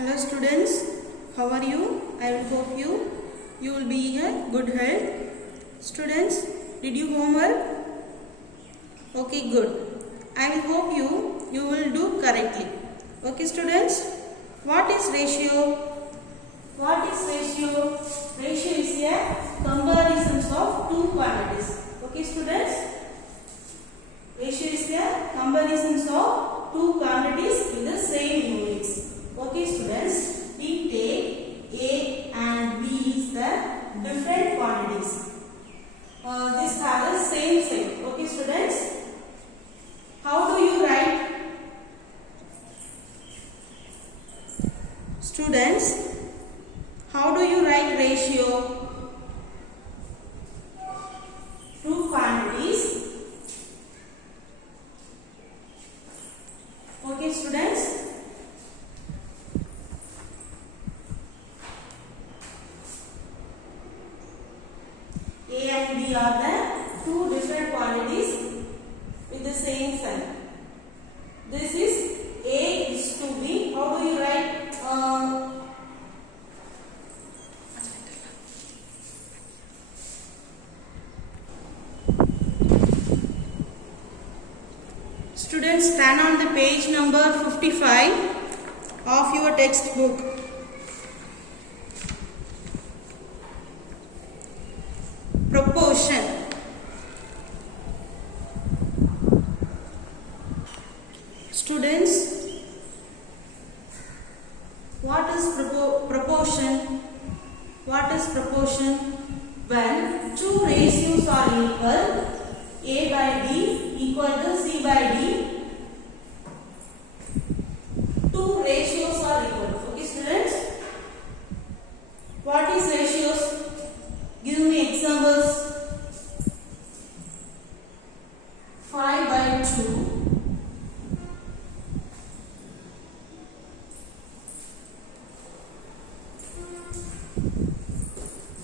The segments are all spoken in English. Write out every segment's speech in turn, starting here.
Hello students, how are you? I will hope you will be in a good health. Students, did you homework? Okay, good. I will hope you will do correctly. Okay students, what is ratio? What is ratio? Ratio is a comparison of two quantities. Okay students, ratio is a comparison of two quantities in the same units. Okay students, we take A and B is the different quantities. This have the same sign. Okay students, how do you write? Students, how do you write ratio? Two quantities. Okay students, A and B are the two different quantities with the same sign. This is A is to B. How do you write? Students, stand on the page number 55 of your textbook. Proportion. Students, what is proportion? What is proportion? When two ratios are equal, A by B equal to C by D. Two ratios are equal. Okay students, what is ratios? Give me examples. 5 by 2.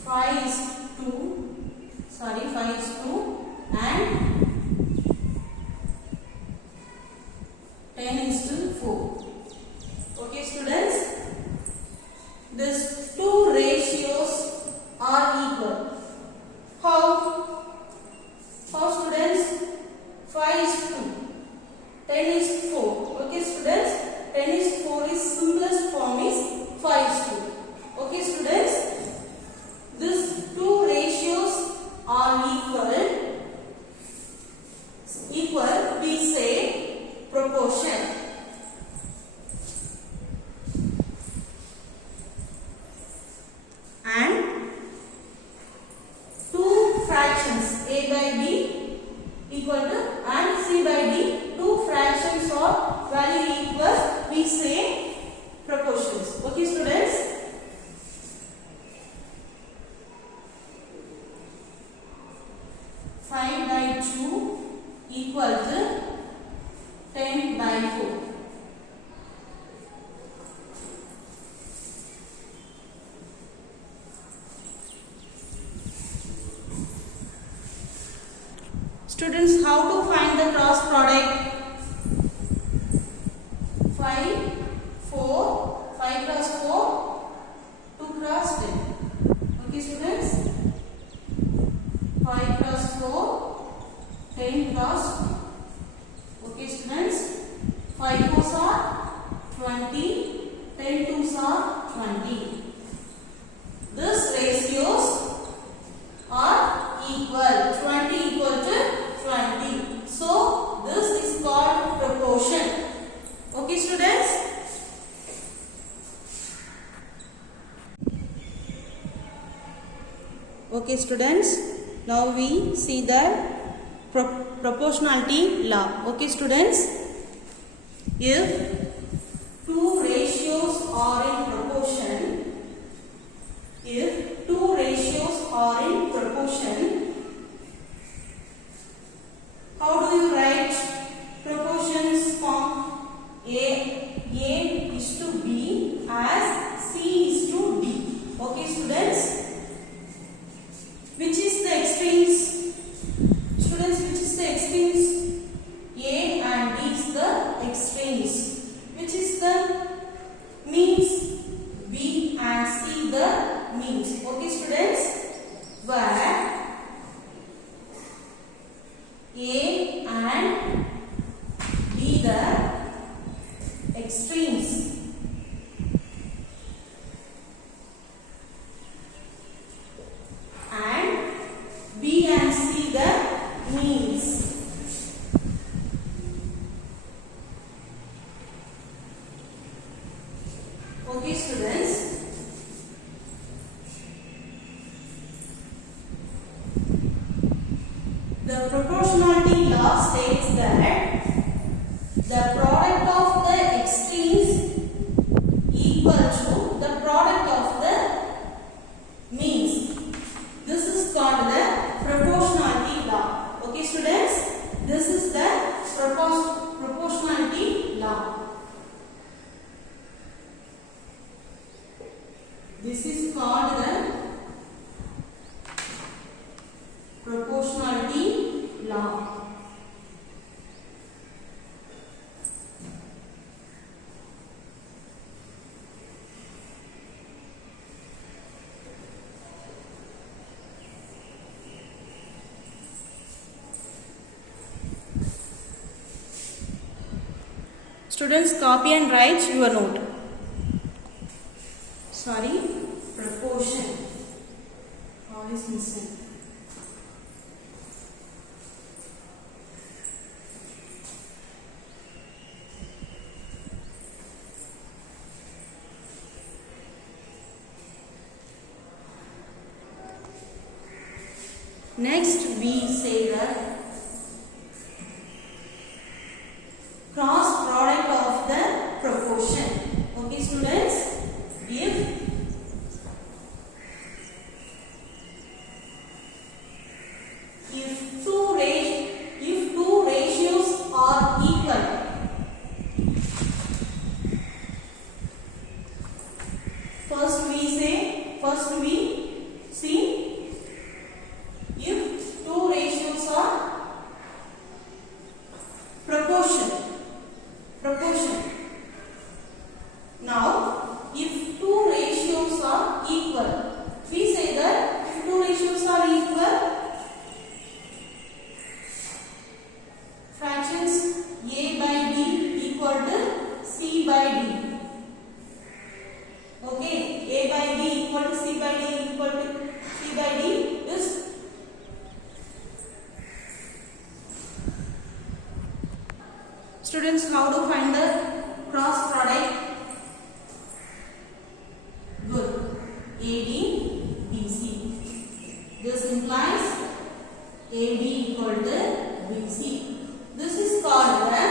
5 is 2 and 10 is to 4. Okay students, these two ratios are equal. How students? 5 is 2, 10 is 4. Okay students, 10 is 4 is simplest form is 5 is 2. Okay students, these two ratios are equal, we say proportion. And two fractions A by B equal to and C by D, two fractions of value equals, we say proportions. Okay students, five by 2 equal to 10 by 4. Students, how to find the cross product? 5 cross 4, 2 cross 10. Okay students, 5 cross 4, 10 cross 2. Okay students, 5 4s are 20, 10 2s are 20. These ratios are equal, 20 equal to 20. So this is called proportion. Okay students, okay students, now we see the proportionality law. Okay students, if two ratios are in proportion, how do you write proportions from A is to B as C is to D? Okay students, which is the extremes? Students, which is the extremes? A and D is the extremes. Which is the means? extremes. And B and C the means. Okay students, the proportionality law states that the product of the extremes equal to the product of the means. This is called the proportionality law. Okay students, this is the proportionality law. This is called the proportionality law. Students, copy and write your note. Sorry, proportion. All is missing. Next, we say that cross product of the proportion. Okay, students, if two ratios are equal, first we see if two ratios are proportion. Now, if two ratios are equal, we say that if two ratios are equal, fractions A by B equal to C by D. Okay, A by B equal to C by D equal to C by D is students, how to find the cross product? Good. AD, BC. This implies AD equal to BC. This is called the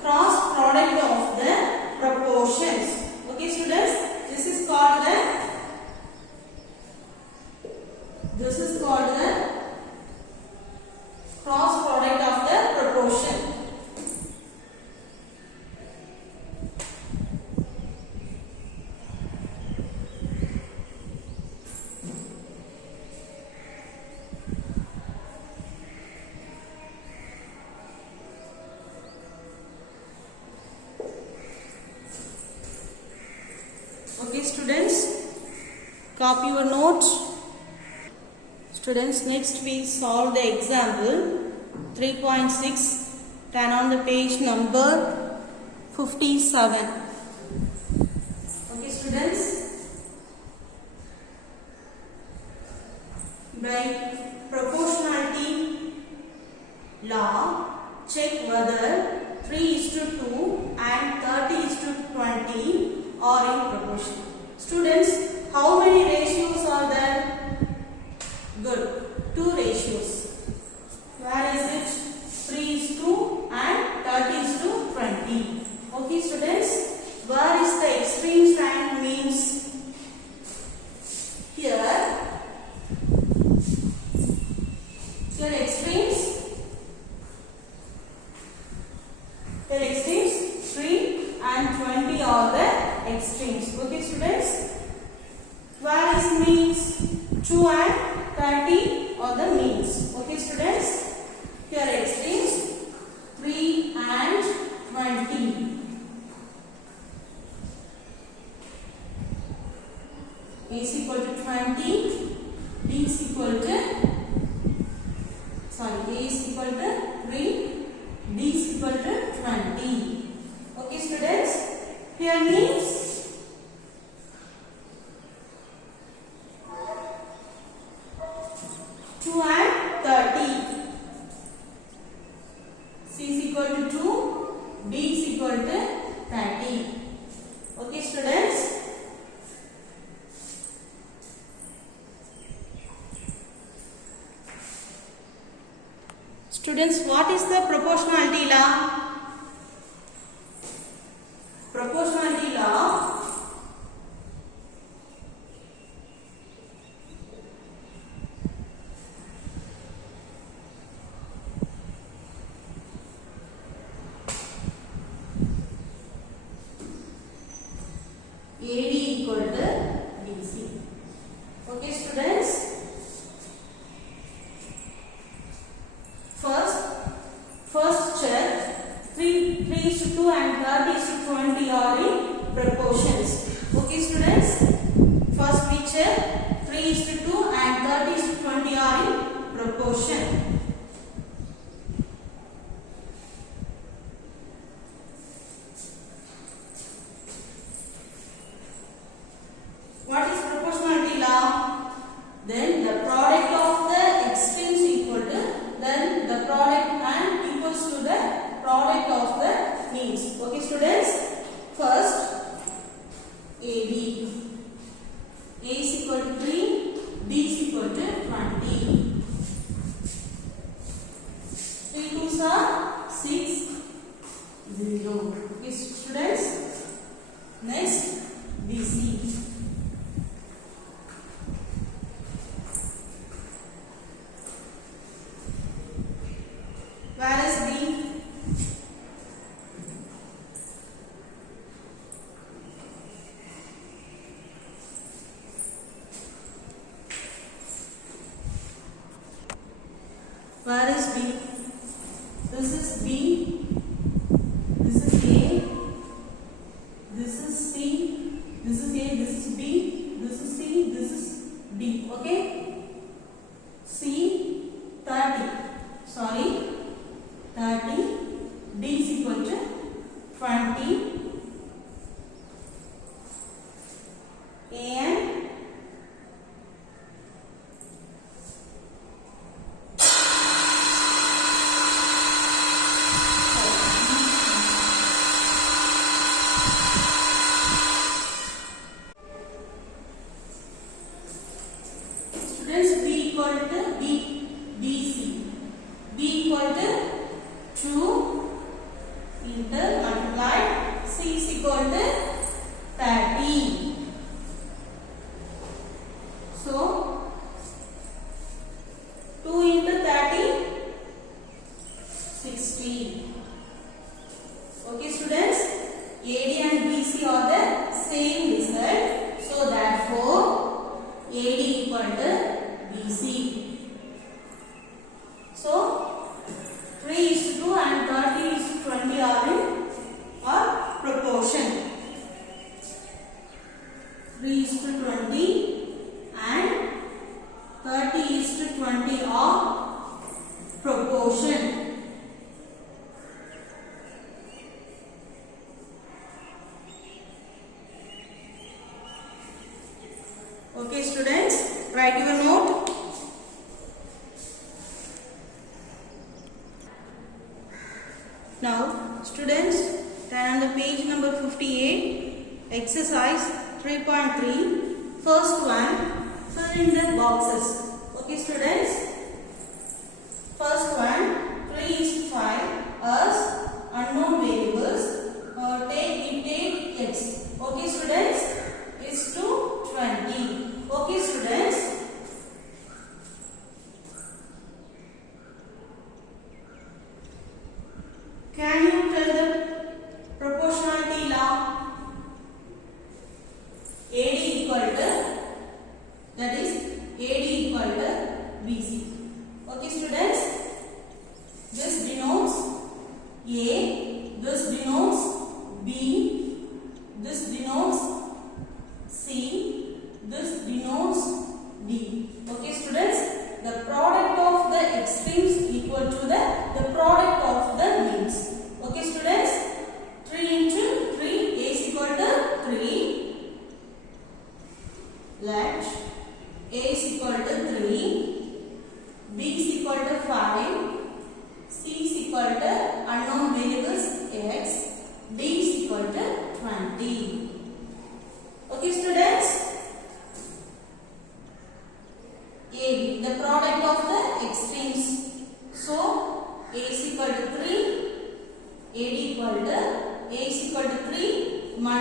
cross product of the proportions. Okay students, this is called the cross product of the proportion. Okay students, copy your notes. Students, next we solve the example 3.6, turn on the page number 57. Okay students, by proportionality law, check whether 3:2 and 30:20 are in proportion. Students, how many ratios are there? Good. Two ratios. Where is it? 3:2 and 30:20. Okay students, where is the extreme sign means? Here extremes. Here extremes 3 and 20 are the extremes. Okay students, where is means? 2 and 30 are the means. Okay students, here extremes 3 and 20. A is equal to 20, B is equal to, A is equal to 3, D is equal to 20. Okay students, Here means 2 and 30. C is equal to 2, D is equal to 30. Okay, students. Students, what is the proportionality law? Proportionality law AD equal to BC. Okay, students. First check 3:2 and 30:20 are in proportions. Okay, students. First we check 3:2 and 30:20 are in proportion. What is proportionality law? Then the product of the extremes equal to then the product and equals to the product of the means. Okay, students. First AD. A is equal to 3, D is equal to 20. 3 2s are 6, 0. Okay, students. Next BC. Where is B? Where is B? This is B. This is A. This is C. This is A. This is B. This is C. This is D. Okay? C 30. Sorry. 30, D is equal to 20, and students, B equal to BC. B equal to 2 into multiplied C is equal to 30. So 2 into 30 60. Okay, students. AD and BC are the same result. So therefore AD equal to BC. So 3:2 and 30:20 are in proportion. 3:20 and 30:20 are proportion. Okay, students, write your note. Now, students, turn on the page number 58, exercise 3.3. First one, fill in the boxes. Okay, students. First one, 3:5 as unknown variables. Take x. Okay, students, is to 20. Okay, students. Can you tell the proportionality law? AD equal to, that is AD equal to BC. Okay, students. This denotes A, this denotes B, this denotes C,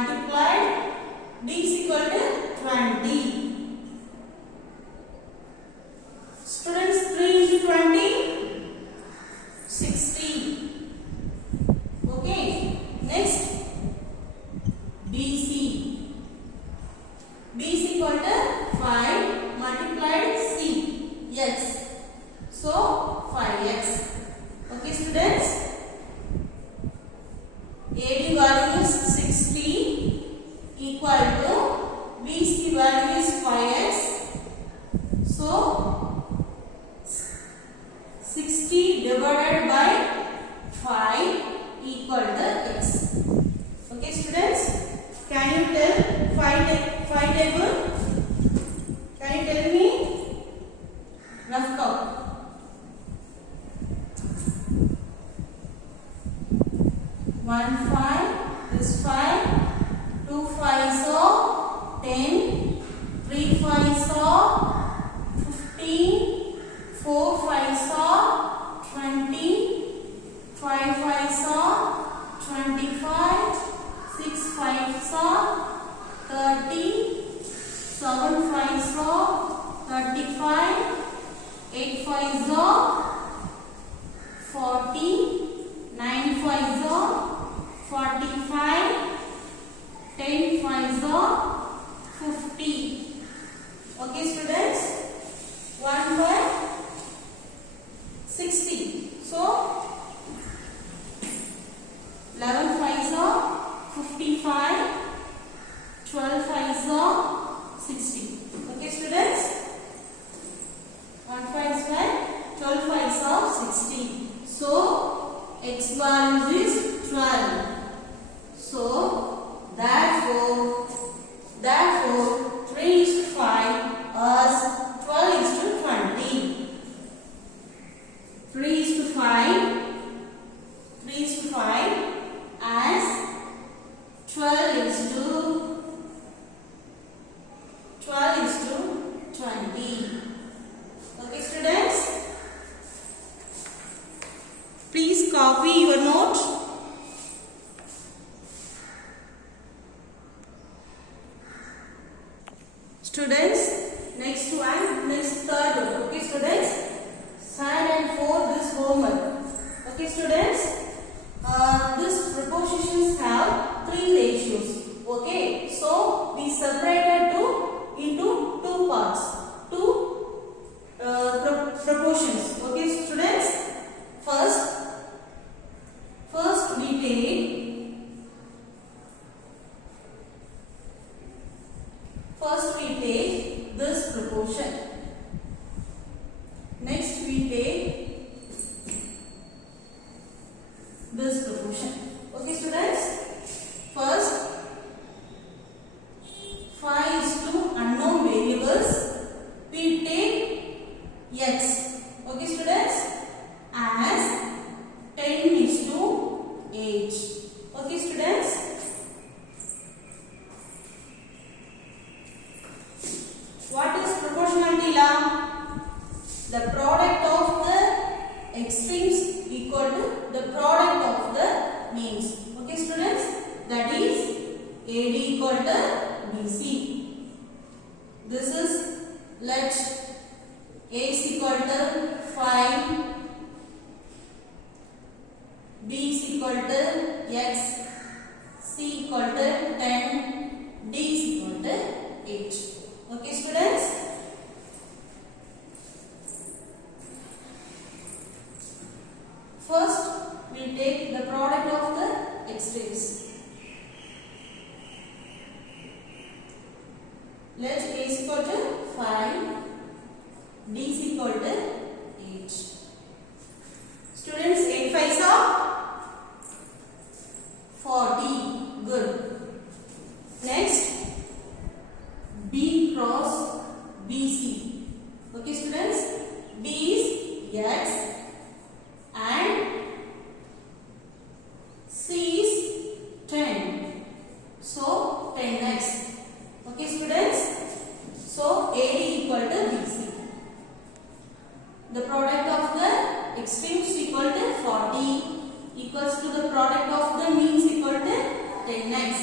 multiplied D is equal to 20. Students, 3 into 20, 60. Okay. Next, BC. B is equal to 5 multiplied C, X. So 5x. Okay, students. AD value is 60 equal to BC value is 5x. So 60 divided by 5 equal to x. Okay, students. Can you tell 5 table? Can you tell me? Rough count. 1 5 is 5, 2 5 so 10, 3 5 so 15, 4 5 so 20, 5 5 so 25, 6 5 so 30, 7 5 so 35, 8 5 so 40, 9 5 so 45, 10 5 so 50. Okay, students. 1 by 60. So 11 5 so 55, 12 5 so 60. Okay, students. 1 5 is 5, 12 5 so 60. So x value is 12. So therefore 3 is to 5 as 12 is to 20. 3 is to 5 as 12 is to 20. Okay, students. Please copy your note. Students, next third one. Okay, students. Sign and for this homework. Okay, students. These prepositions have 3 ratios. Okay, so we separated into 2 parts, 2 proportions. Okay, students. First we take this proportion. Next we take this proportion. Okay, students. First, 5 is to unknown variables. We take x. Okay, students. As 10 is to 8. Okay, students. What is proportionality law? The product of the extremes equal to the product of the means. Okay, students. That is AD equal to BC. This is, let A is equal to 5, B is equal to x, C equal to 10, D is equal to 8. Okay, students. First, we take the product of the extremes. Let A is equal to 5, D is equal to 8. Students, 8 5s are 40. Good. Next, B cross BC. Okay, students. B is x and C is 10. So 10x. Okay, students. So AD equal to BC. The product of the extremes equal to 40 equals to the product of the means equal to 10x.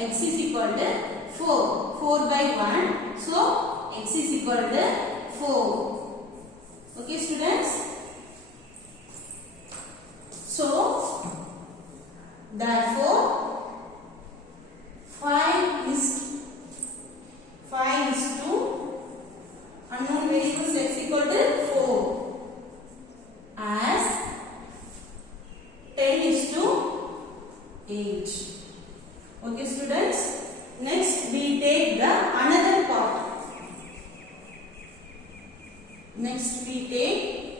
x is equal to 4. 4 by 1. So x is equal to 4. Okay students. So therefore 5 is to unknown variables x equal to 4 as 10 is to 8. Okay students. Next we take the another part. Next we take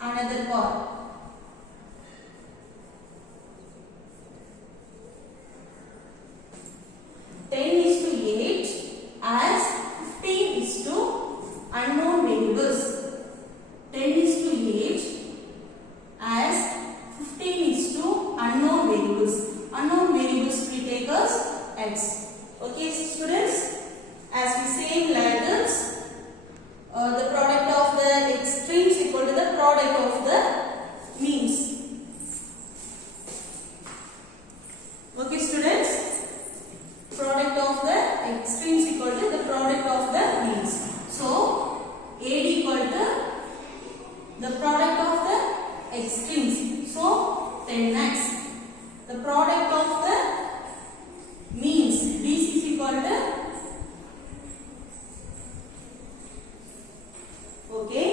another part. Unknown variables. 10 is to 8 as 15 is to unknown variables. Unknown variables we take as x. Okay students, as we say in Latins, the product of the extremes equal to the product of the means. Okay students, product of the extremes equal to the product of the means. So AD equal to the product of the extremes. So 10x. The product of the means BC is equal to, okay,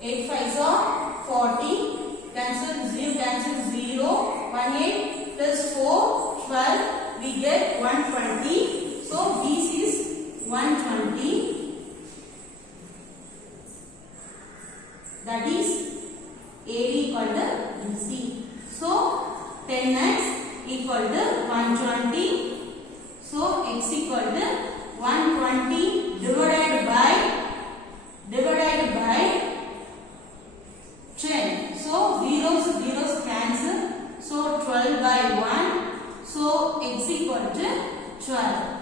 8 5s are 40. Cancel 0, cancel 0. 1 8 plus 4 12. We get 120. So BC is 120, that is AD equal to BC. So 10x equal to 120. So x equal to 120 divided by 10. So zeros cancel. So 12 by 1. So x equal to 12.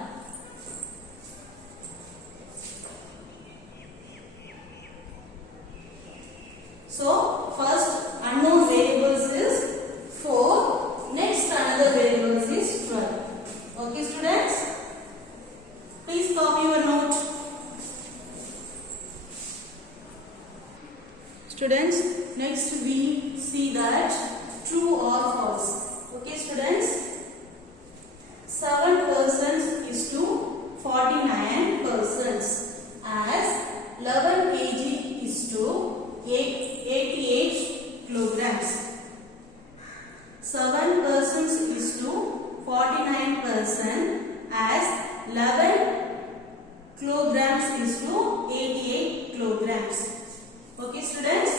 So first unknown variables is 4. Next another variables is 12. Okay students. Please copy your note. Students, next we see that true or false. Okay students. 7 persons is to 49 persons as 11 kg is to 88 kilograms. 7 persons is to 49 person as 11 kilograms is to 88 kilograms. Okay students.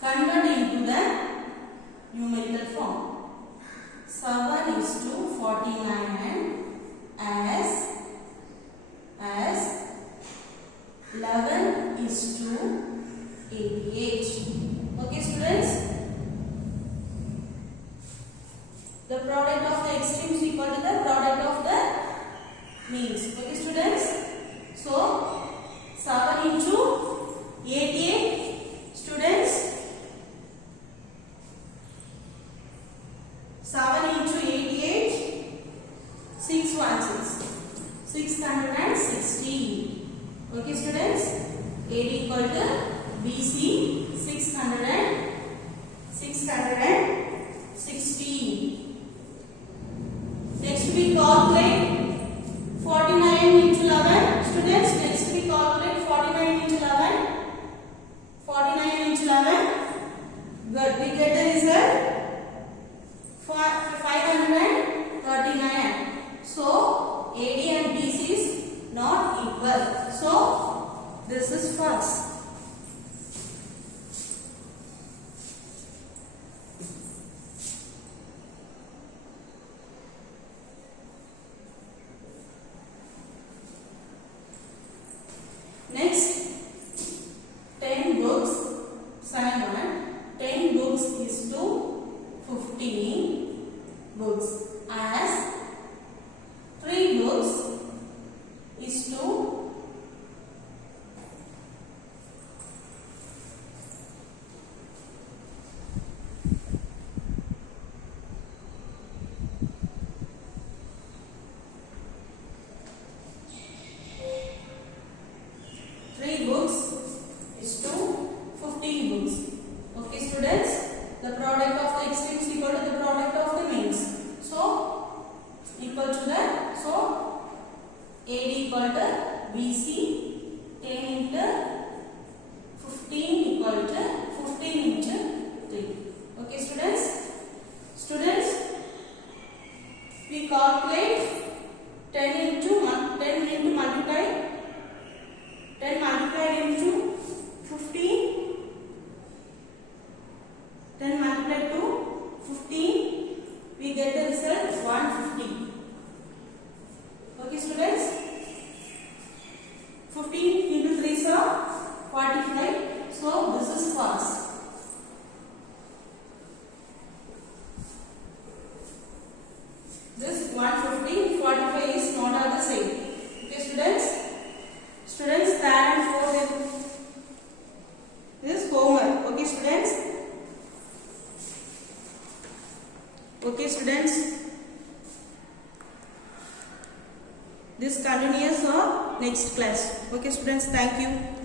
Convert into the numerical form. 7 is to 49 as 11 is to 88. Okay students. The product of the extremes equal to the product of the means. Okay students. So 7 into 88 students. 7 into 88, 6 1 6, 660. Okay students, AD equal to BC 660. Next we calculate 49 into 11. Students, next we calculate 49 into 11. 49 into 11. Good, we get the result 539. So AD and BC is not equal. So this is false. Next, 10 books, sign 1. 10 books is to 15 books as 3 books is to 5 students, the product of the extremes equal to the product of the means. So equal to that. So AD equal to BC 10 into 15 equal to 15 into 3. Okay students. Students, we calculate 10 into multiply 10 multiplied into 15, 10 multiplied to 15, we get the result 150. Okay students, 15 into 3 is 45, so this is false. This 150, 45 is not are the same. Okay students. Students, that and 4 with this homework. Okay students. Okay students. This continues for next class. Okay students, thank you.